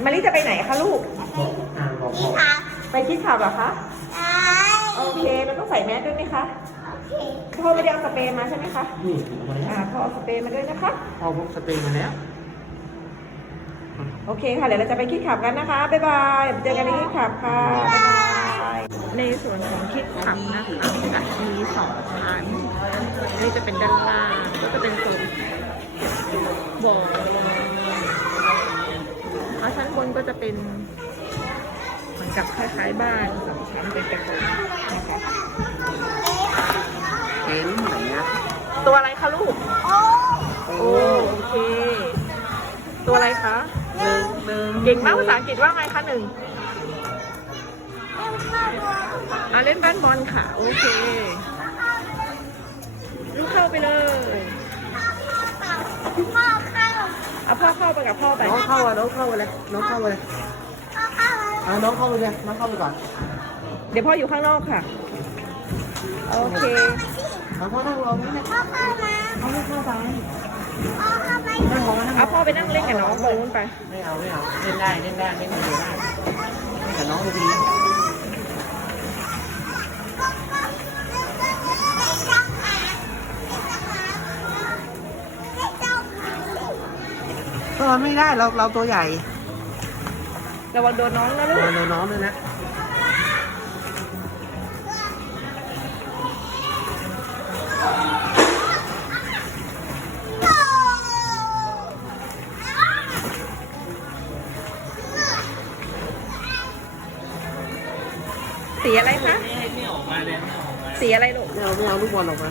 เมาลิจะไปไหนคะลูก ไปที่ข่าวเหรอคะโอเคมันต้องใส่แมสด้วยไหมคะ โอเคพ่อไม่ได้เอาสเปรย์มาใช่ไหมคะนี่ผมาแล้วพ่อสเปรย์มาด้วยนะคะพ่อพกสเปรย์มาแล้ว โอเคค่ะเดี๋ยวเราจะไปคิดขับกันนะคะบ๊ายบายเจอกันที่คิดขับค่ะบาย ในส่วนของคิดขับนะคะมีสองชั้นนี่จะเป็นด้านล่างก็จะเป็นโซนบอกก็จะเป็นเหมือนกับคล้าย ๆ บ้านสองชั้นเป็นกระนะคะเต็นเหมือนนี้ตัวอะไรคะลูก โอโอเค ตัวอะไรคะหนึ่งหนึ่งเก่งมากภาษาอังกฤษว่าไงคะหนึ่งอ่ะเล่นบ้านบอลค่ะ โอเคพ่อเข้าไปกับพ่อไป น้องเข้าน้องเข้าไปเลยน้องเข้าไปเลยน้องเข้าไปเลยน้องเข้าไปก่อน เดี๋ยวพ่ออยู่ข้างนอกค่ะ โอเค พ่อนั่งรอไหมพ่อเข้ามาพ่อไม่เข้าไปเอาพ่อไปนั่งเล่นกับน้องอโบนไป ไม่เอาไม่เอาเล่นได้ เล่นได้เล่นได้โซนไม่ได้เราเราตัวใหญ่ระวังโดนน้องนะลูกระวังโดนน้องเลยนะสีอะไรคะสีอะไรลูกเราเอาลูกบอลออกมา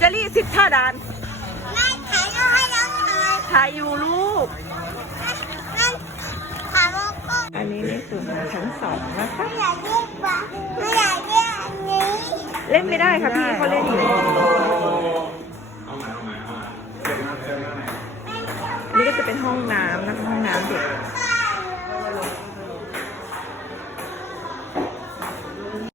จลี่สิบท่าดานถ่ายอยู่ลูกอันนี้นี่สุดขอชั้นสองนะคะไม่อยากเรียกไม่อยากเรียอันนี้ เล่นไม่ได้ค่ะพี่เขาเล่นอยู่นี่ก็จะเป็นห้องน้ำ